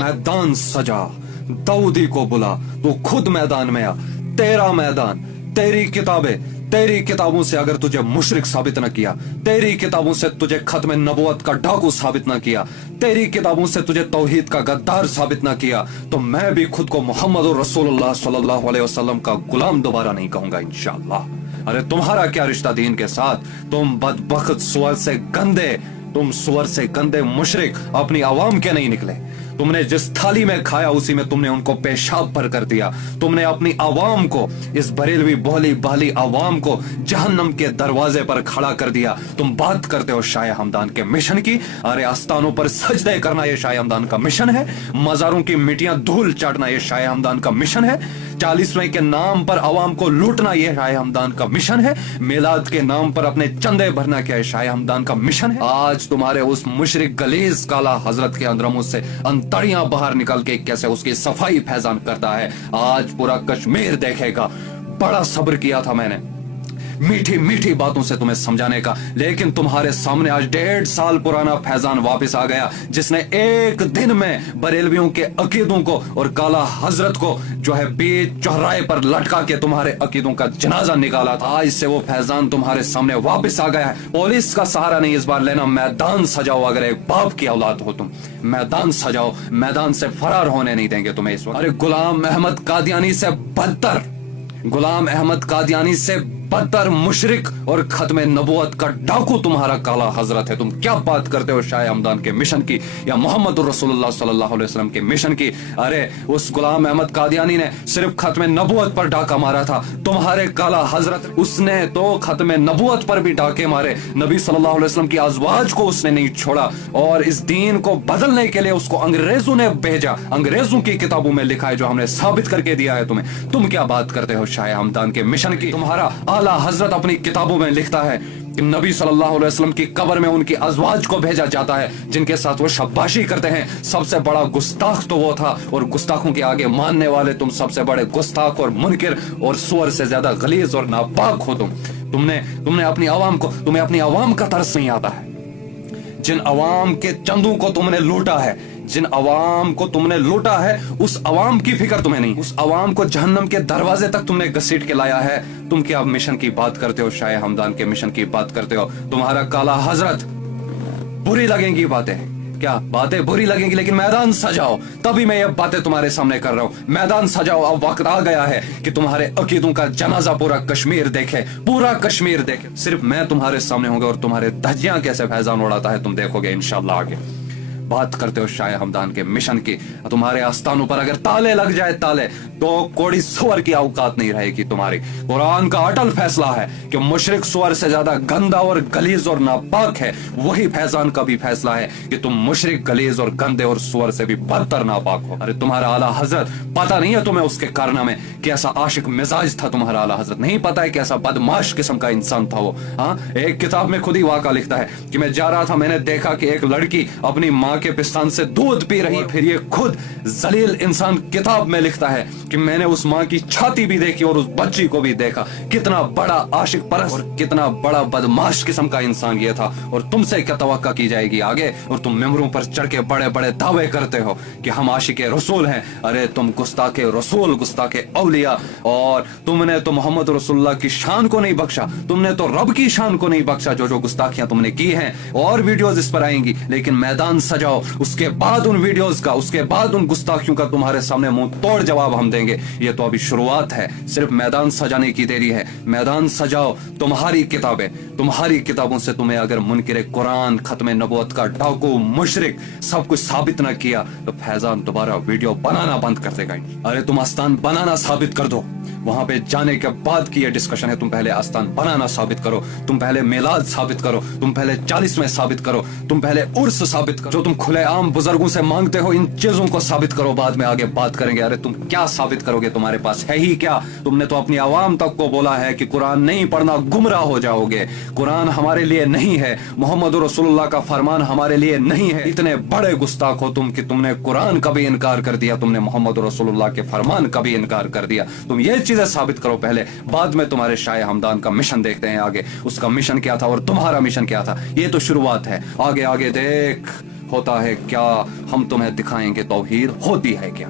मैदान सजा, दाऊदी को बुला, तू खुद मैदान में आ। तेरा मैदान, तेरी किताबें, तेरी किताबों से अगर तुझे मुशरिक साबित न किया, तेरी किताबों से तुझे खत्म नबुवत का डाकू साबित न किया, तेरी किताबों से तुझे तौहीद का गद्दार साबित न किया, तो मैं भी खुद को मोहम्मद रसूलुल्लाह सल्लल्लाहु अलैहि वसल्लम का गुलाम दोबारा नहीं कहूंगा इंशाअल्लाह। अरे तुम्हारा क्या रिश्ता दीन के साथ? तुम बदबख्त सुअर से गंदे, तुम सुअर से गंदे मुशरिक अपनी आवाम के नहीं निकले। तुमने जिस थाली में खाया उसी में तुमने उनको पेशाब भर कर दिया। तुमने अपनी आवाम को, इस बरेलवी भोली भाली आवाम को जहन्नम के दरवाजे पर खड़ा कर दिया। तुम बात करते हो शाह हमदान के मिशन की। अरे आस्थानों पर सजदे करना ये शाह हमदान का मिशन है। मज़ारों की मिट्टियां धूल चाटना ये शाह हमदान का मिशन है। 40वें के नाम पर आवाम को लूटना ये शाह हमदान का मिशन है। मिलाद के नाम पर अपने चंदे भरना क्या शाह हमदान का मिशन है। आज तुम्हारे उस मुशरिक गलीज काला हजरत के अंदरमों से अंतड़ियां बाहर निकल के कैसे उसकी सफाई फैजान करता है, आज पूरा कश्मीर देखेगा। बड़ा सब्र किया था मैंने मीठी मीठी बातों से तुम्हें समझाने का, लेकिन तुम्हारे सामने आज 1.5 साल पुराना फैजान वापस आ गया, जिसने एक दिन में बरेलवियों के अकीदों को और काला हजरत को जो है बीच चौराहे पर लटका के तुम्हारे अकीदों का जनाजा निकाला था। आज से वो फैजान तुम्हारे सामने वापस आ गया है। पुलिस का सहारा नहीं इस बार लेना, मैदान सजाओ। अगर एक बाप की औलाद हो तुम, मैदान सजाओ। मैदान से फरार होने नहीं देंगे तुम्हें इस वक्त। अरे गुलाम अहमद कादियानी से बदतर, गुलाम अहमद कादियानी से बदतर मुशरिक और खत्म नबुवत का डाकू तुम्हारा काला हजरत है। तुम क्या बात करते हो शाह हमदान के मिशन की या मोहम्मद रसूलुल्लाह सल्लल्लाहु अलैहि वसल्लम के मिशन की? अरे उस गुलाम अहमद कादियानी ने सिर्फ खत्म नबुवत पर डाका मारा था। तुम्हारे काला हजरत, उसने तो खत्म नबुवत पर भी डाके मारे। नबी सल्लल्लाहु अलैहि वसल्लम की अज़वाज को उसने नहीं छोड़ा और इस दीन को बदलने के लिए उसको अंग्रेजों ने भेजा। अंग्रेजों की किताबों में लिखा है, जो हमने साबित करके दिया है तुम्हें। तुम क्या बात करते हो शाह हमदान के मिशन की? तुम्हारा आला हजरत अपनी किताबों में लिखता है कि नबी सल्लल्लाहु अलैहि वसल्लम की कब्र में उनकी अज़वाज को भेजा जाता है, जिनके साथ वो शाबाशी करते हैं। सबसे बड़ा गुस्ताख तो वो था, और गुस्ताखों के आगे मानने वाले तुम सबसे बड़े गुस्ताख और मुनकिर और सुअर से ज्यादा गलीज और नापाक हो तुमने अपनी आवाम को, तुम्हें अपनी आवाम का तरस नहीं आता है। जिन अवाम के चंदों को तुमने लूटा है, जिन अवाम को तुमने लूटा है, उस अवाम की फिक्र तुम्हें नहीं। उस अवाम को जहन्नम के दरवाजे तक तुमने घसीट के लाया है। तुम क्या मिशन की बात करते हो? शाह हमदान के मिशन की बात करते हो? तुम्हारा काला हजरत, बुरी लगेंगी बातें, क्या बातें बुरी लगेंगी, लेकिन मैदान सजाओ। तभी मैं ये बातें तुम्हारे सामने कर रहा हूँ। मैदान सजाओ। अब वक्त आ गया है कि तुम्हारे अकीदों का जनाजा पूरा कश्मीर देखे, पूरा कश्मीर देखे। सिर्फ मैं तुम्हारे सामने होंगे और तुम्हारे धज्जियां कैसे फैजान उड़ाता है तुम देखोगे इंशाअल्लाह आगे। बात करते हो शाह हमदान के मिशन की। तुम्हारे आस्थानों पर अगर ताले लग जाए, ताले, तो कोड़ी सुअर की औकात नहीं रहेगी तुम्हारी। कुरान का अटल फैसला है कि मुशरिक सुअर से ज्यादा गंदा और गलीज और नापाक है। वही फैजान का भी फैसला है कि तुम मुशरिक, गलीज और गंदे और सुअर से भी बदतर नापाक हो। अरे तुम्हारा आला हजरत, पता नहीं है तुम्हें उसके कारनामे, कैसा आशिक मिजाज था तुम्हारा आला हजरत? नहीं पता है कैसा बदमाश किस्म का इंसान था वो? हाँ, एक किताब में खुद ही वाक़ा लिखता है कि मैं जा रहा था, मैंने देखा कि एक लड़की अपनी माँ के पिस्तान से दूध पी रही। फिर ये खुद जलील इंसान किताब में लिखता है कि मैंने उस माँ की छाती भी देखी और उस बच्ची को भी देखा। कितना बड़ा आशिक परस्त और कितना बड़ा बदमाश किस्म का इंसान ये था। और तुमसे क्या तवक्का की जाएगी आगे? और तुम मेंबरों पर चढ़ के बड़े बड़े दावे करते हो कि हम आशिक रसूल हैं। अरे तुम गुस्ताखे रसूल, गुस्ताखे औलिया, और तुमने तो मोहम्मद रसूलुल्लाह की शान को नहीं बख्शा, तुमने तो रब की शान को नहीं बख्शा। जो गुस्ताखियां तुमने की हैं, और वीडियोस इस पर आएंगी, लेकिन मैदान सजाओ। उसके बाद उन वीडियोस का, उसके बाद उन गुस्ताखियों का तुम्हारे सामने मुंह तोड़ जवाब हम देंगे। ये तो अभी शुरुआत है, सिर्फ मैदान सजाने की देरी है। मैदान सजाओ। तुम्हारी किताबें, तुम्हारी किताबों से तुम्हें अगर मुनकिर कुरान, खत्म नबुवत का डाकू, मुशरिक सब कुछ साबित न किया, तो फैजान दोबारा वीडियो बनाना बंद कर देगा। अरे तुम आस्थान बनाना साबित कर दो। वहां पे जाने के बाद की ये डिस्कशन है। तुम पहले आस्थान बनाना साबित करो, तुम पहले मिलाद साबित करो, तुम पहले 40वें साबित करो, तुम पहले उर्स साबित करो। जो तुम खुले आम बुजुर्गों से मांगते हो, इन चीजों को साबित करो, बाद में आगे बात करेंगे। अरे तुम क्या साबित करोगे? तुम्हारे पास है ही क्या? तुमने तो अपनी आवाम तक को बोला है कि कुरान नहीं पढ़ना, गुमराह हो जाओगे। कुरान हमारे लिए नहीं है, मोहम्मद रसूलुल्लाह का फरमान हमारे लिए नहीं है। इतने बड़े गुस्ताख हो तुम कि तुमने कुरान का भी इनकार कर दिया, तुमने मोहम्मद रसूलुल्लाह के फरमान का भी इनकार कर दिया। तुम ये چیزیں ثابت کرو پہلے, بعد میں تمہارے شاہ ہمدان کا مشن دیکھتے ہیں آگے. اس کا مشن کیا تھا اور تمہارا مشن کیا تھا, یہ تو شروعات ہے. آگے آگے دیکھ ہوتا ہے کیا, ہم تمہیں دکھائیں گے توحید ہوتی ہے کیا.